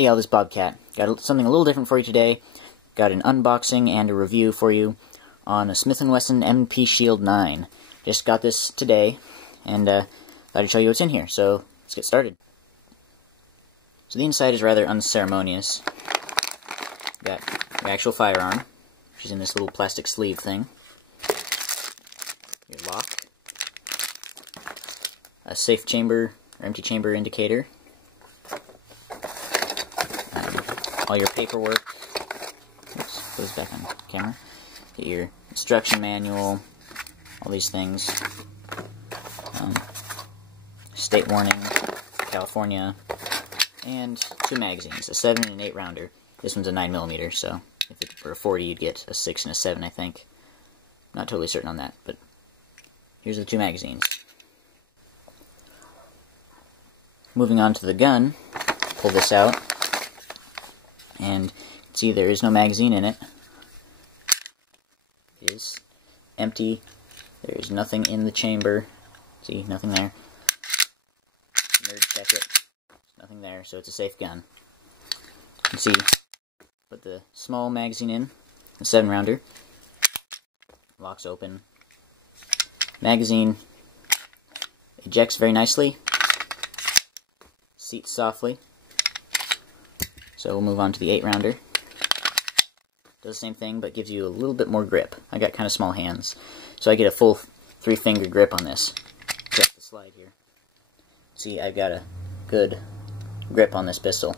Hey y'all, this is Bobcat. Got something a little different for you today. Got an unboxing and a review for you on a Smith & Wesson M&P Shield9. Just got this today, and thought I'd show you what's in here, so let's get started. So the inside is rather unceremonious. Got your actual firearm, which is in this little plastic sleeve thing. Your lock. A safe chamber, or empty chamber indicator. All your paperwork. Oops, goes back on camera. Get your instruction manual, all these things. State warning, California, and 2 magazines, a 7 and an 8 rounder. This one's a 9mm, so if it were a 40, you'd get a 6 and a 7, I think. Not totally certain on that, but here's the 2 magazines. Moving on to the gun, pull this out. And see, there is no magazine in it. It is empty. There is nothing in the chamber. See, nothing there. Nerd check it. There's nothing there, so it's a safe gun. You can see, put the small magazine in, the 7-rounder. Locks open. Magazine ejects very nicely. Seats softly. So we'll move on to the 8-rounder. Does the same thing, but gives you a little bit more grip. I got kind of small hands, so I get a full 3-finger grip on this. Check the slide here. See, I've got a good grip on this pistol.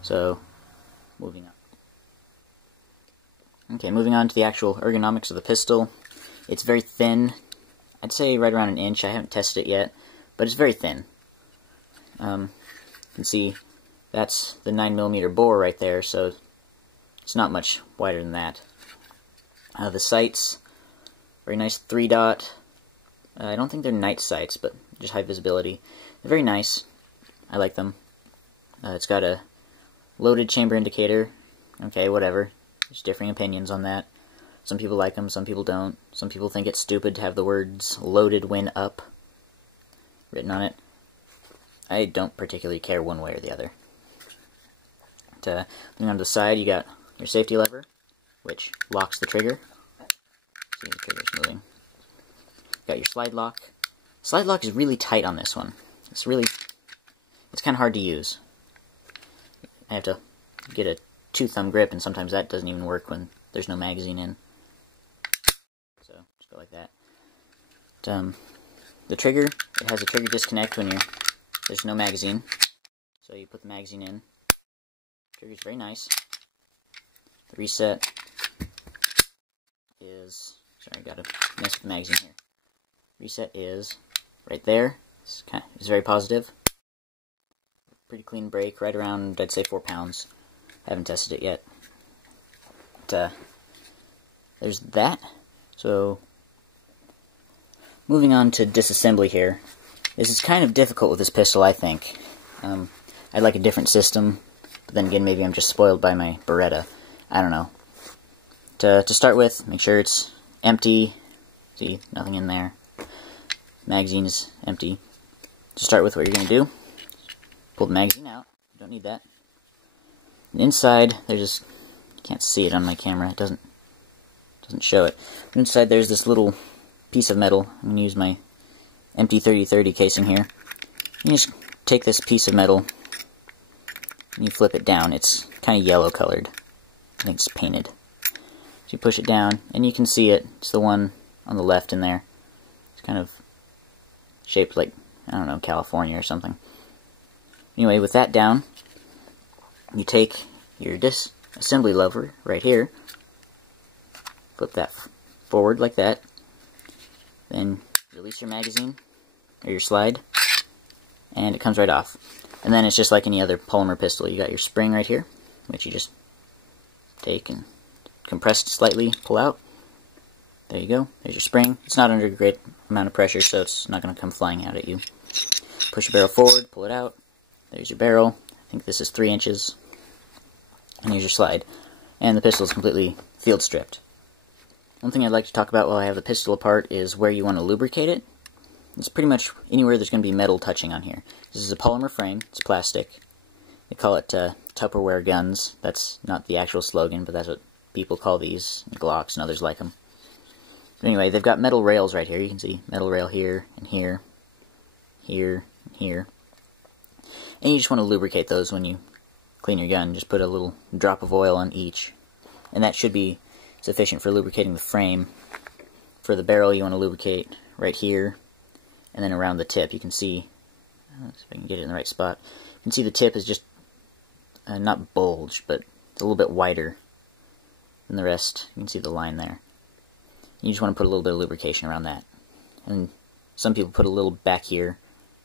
So, moving on. Okay, moving on to the actual ergonomics of the pistol. It's very thin. I'd say right around 1 inch. I haven't tested it yet, but it's very thin. You can see that's the 9mm bore right there, so it's not much wider than that. The sights, very nice 3-dot. I don't think they're night sights, but just high visibility. They're very nice. I like them. It's got a loaded chamber indicator. Okay, whatever. There's differing opinions on that. Some people like them, some people don't. Some people think it's stupid to have the words loaded when up written on it. I don't particularly care one way or the other. Moving on to the side, you got your safety lever, which locks the trigger. See, the trigger's moving. Got your slide lock. Slide lock is really tight on this one. It's kind of hard to use. I have to get a 2-thumb grip, and sometimes that doesn't even work when there's no magazine in. So, just go like that. The trigger, it has a trigger disconnect when there's no magazine. So you put the magazine in. Trigger's very nice. The reset is... Sorry, I gotta mess with the magazine here. Reset is right there. It's very positive. Pretty clean brake, right around, I'd say, 4 pounds. Haven't tested it yet. But, there's that. So, moving on to disassembly here. This is kind of difficult with this pistol, I think. I'd like a different system. But then again, maybe I'm just spoiled by my Beretta. I don't know. To start with, make sure it's empty. See, nothing in there. Magazine is empty. To start with, what you're going to do, pull the magazine out. You don't need that. And inside, there's this... You can't see it on my camera. It doesn't show it. But inside, there's this little piece of metal. I'm going to use my empty 3030 casing here. You just take this piece of metal and you flip it down. It's kind of yellow colored. I think it's painted. So you push it down, and you can see it. It's the one on the left in there. It's kind of shaped like, I don't know, California or something. Anyway, with that down, you take your disassembly lever right here, flip that forward like that, then release your magazine, or your slide, and it comes right off. And then it's just like any other polymer pistol. You got your spring right here, which you just take and compress slightly, pull out. There you go. There's your spring. It's not under a great amount of pressure, so it's not going to come flying out at you. Push your barrel forward, pull it out. There's your barrel. I think this is 3 inches. And here's your slide. And the pistol is completely field stripped. One thing I'd like to talk about while I have the pistol apart is where you want to lubricate it. It's pretty much anywhere there's going to be metal touching on here. This is a polymer frame. It's plastic. They call it Tupperware guns. That's not the actual slogan, but that's what people call these, Glocks and others like them. But anyway, they've got metal rails right here. You can see metal rail here, and here, here, and here. And you just want to lubricate those when you clean your gun. Just put a little drop of oil on each. And that should be sufficient for lubricating the frame. For the barrel, you want to lubricate right here, and then around the tip. You can see, let's see if I can get it in the right spot. You can see the tip is just, not bulged, but it's a little bit wider than the rest. You can see the line there. You just want to put a little bit of lubrication around that. And some people put a little back here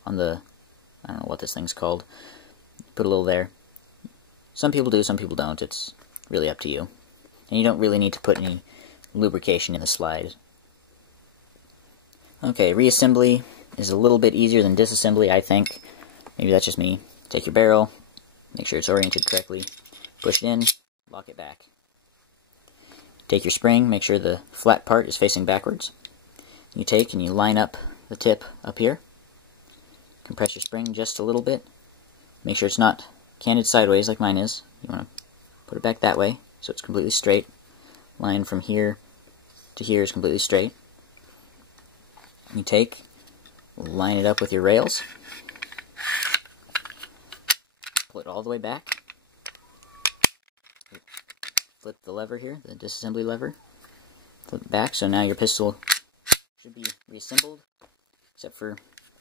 on the, I don't know what this thing's called. Put a little there. Some people do, some people don't. It's really up to you. And you don't really need to put any lubrication in the slide. Okay, reassembly is a little bit easier than disassembly, I think. Maybe that's just me. Take your barrel, make sure it's oriented correctly, push it in, lock it back. Take your spring, make sure the flat part is facing backwards. You take and you line up the tip up here. Compress your spring just a little bit. Make sure it's not canted sideways like mine is. You want to put it back that way so it's completely straight. Line from here to here is completely straight. You take, line it up with your rails, pull it all the way back, flip the lever here, the disassembly lever, flip it back, so now your pistol should be reassembled, except for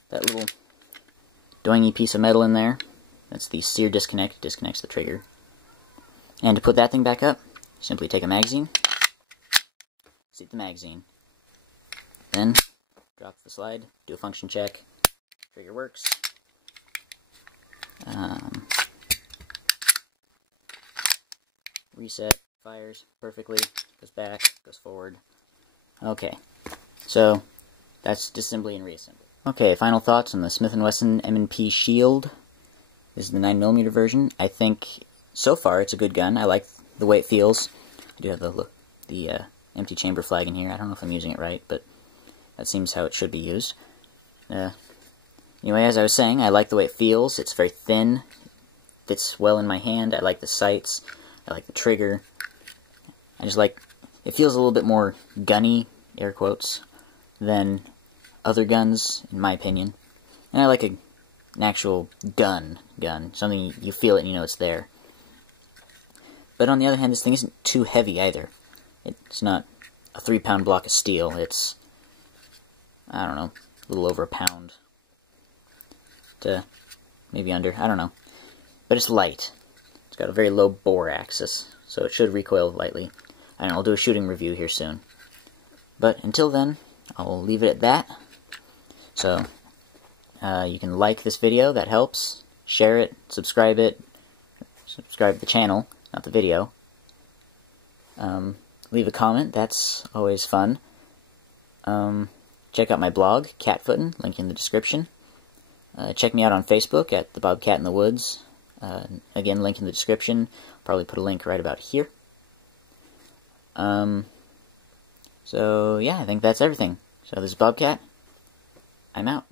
that little doingy piece of metal in there. That's the sear disconnect, disconnects the trigger. And to put that thing back up, simply take a magazine, seat the magazine, then drop the slide, do a function check, trigger works. Reset, fires perfectly, goes back, goes forward. Okay, so that's disassembly and reassembly. Okay, final thoughts on the Smith & Wesson M&P Shield. This is the 9mm version. I think so far it's a good gun. I like the way it feels. I do have the empty chamber flag in here. I don't know if I'm using it right, but that seems how it should be used. Anyway, as I was saying, I like the way it feels. It's very thin, fits well in my hand. I like the sights. I like the trigger. I just like, it feels a little bit more gunny, air quotes, than other guns, in my opinion. And I like an actual gun. Something you feel it and you know it's there. But on the other hand, this thing isn't too heavy either. It's not a 3-pound block of steel. It's, I don't know, a little over a pound. To maybe under, I don't know. But it's light. It's got a very low bore axis, so it should recoil lightly. And I'll do a shooting review here soon. But until then, I'll leave it at that. So, you can like this video, that helps. Share it, subscribe the channel, not the video. Leave a comment, that's always fun. Check out my blog, Catfootin', link in the description. Check me out on Facebook at the Bobcat in the Woods. Again, link in the description. Probably put a link right about here. So, yeah, I think that's everything. So, this is Bobcat. I'm out.